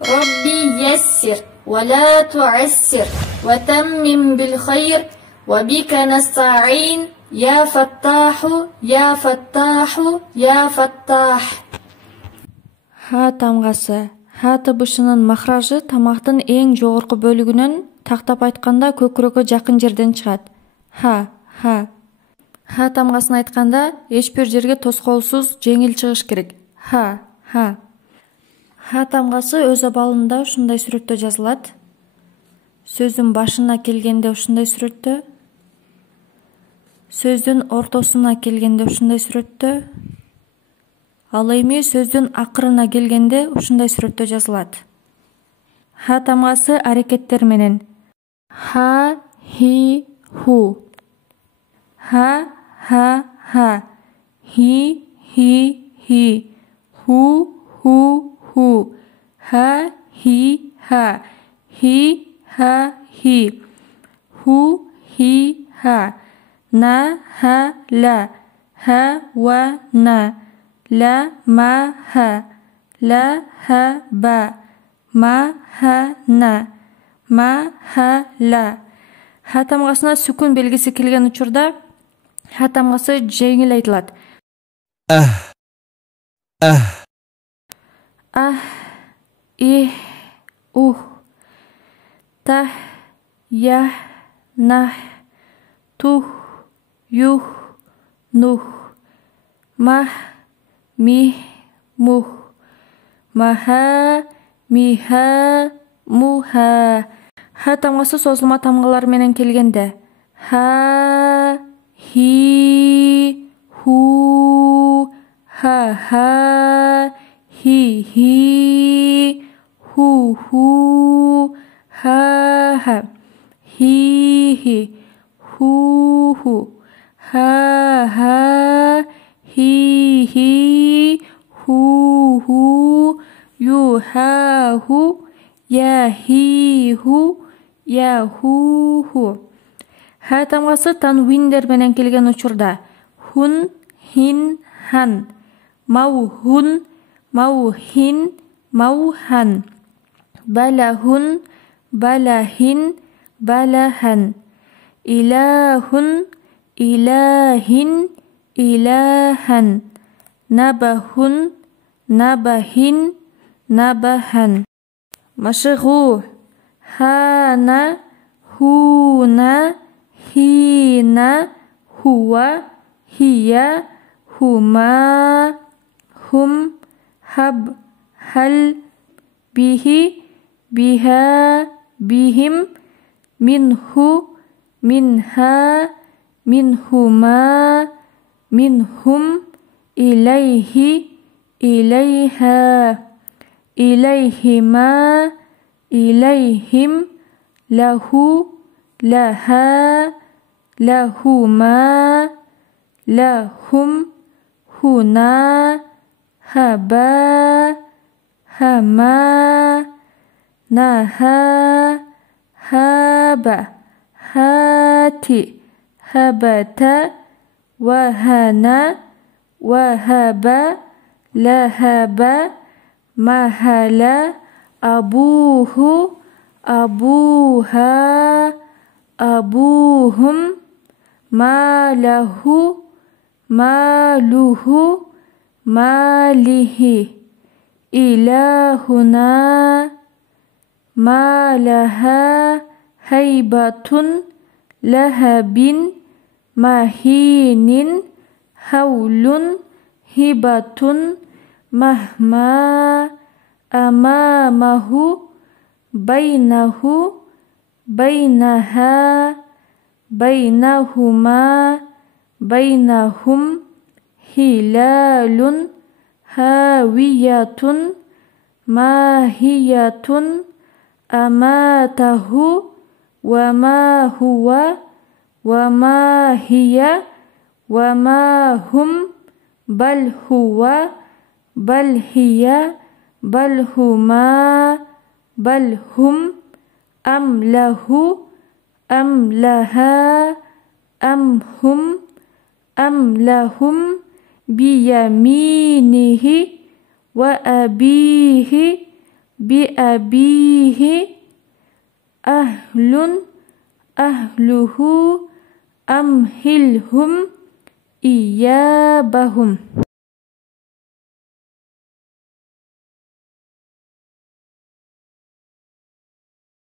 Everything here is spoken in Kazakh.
ربي يسر ولا تعسر وتمم بالخير وبك نستعين يا فتاح يا فتاح يا فتاح. Ха тамғасы. Ха табышының махражы тамақтың ең жоғырқы бөлігінен тақтап айтқанда көкірегі жақын жерден шығады. Ха. Ха тамғасын айтқанда ешбір жерге тосқолсыз жеңіл шығыш керек. Ха. Ха тамғасы өз абалында ушундай сүрөттө жазылат. Сөздің башына келгенде ушундай сүрөттө, сөздің ортосуна келгенде ушундай сүрөттө, ал эми сөздің акырына келгенде ушундай сүрөттө жазылат. Ха тамгасы аракеттер менен: ха, хи, ху. Ха, хи, хи, ху, ху. Ха, хи, хи, ху, ха. На, ла. Ха, ва, на. لا ما ها لا ها با ما ها на ما ха ла. Ха тамгасына сүкүн белгиси келген учурда ха тамгасы жеңил айтылат. И, ух, та, я, на, тух, юх, нух, ма, ми, мух, маха, миха, муха. Ха тамгасы созулма тамгалар менен келгенде: ха, хи, ху, ха, хи, ху, ха, хи, ху, ха, хи, ху, ю, ха, ху, я, хи, ху, я, ху. Ха тамгасы танвиндер менен келген учурда: хун, хин, хан, мау, хун, мау, хин, мау, хан, бала, хун, бала, хин, бала, хан, илахун, илахин, ilahan, nabahun, nabahin, nabahan. Masyghul: hana, huna, hina, huwa, hiya, huma, hum, hab, hal, bihi, biha, bihim, minhu, minha, minhuma, minhum, ilaihi, ilaiha, ilaihima, ilaihim, lahu, laha, lahuma, lahum, huna, haba, hama, naha, haba, hati, habata, wahana, wahaba, lahaba, mahala, abuhu, abuha, abuhum, malahu, maluhu, malihi, ilahuna, malaha, haibatun, lahabin, mahinin, haulun, hibatun, mahma, amamahu, bainahu, bainaha, bainahuma, bainahum, hilalun, hawiyatun, mahiyatun, amatahu, wama huwa, wama hiya, wama hum, bal huwa, bal hiya, bal huma, bal hum, am lahu, am laha, am hum, am lahum, biyaminihi, wa abihi, بأبيه أهل أهله أمهلهم إيابهم.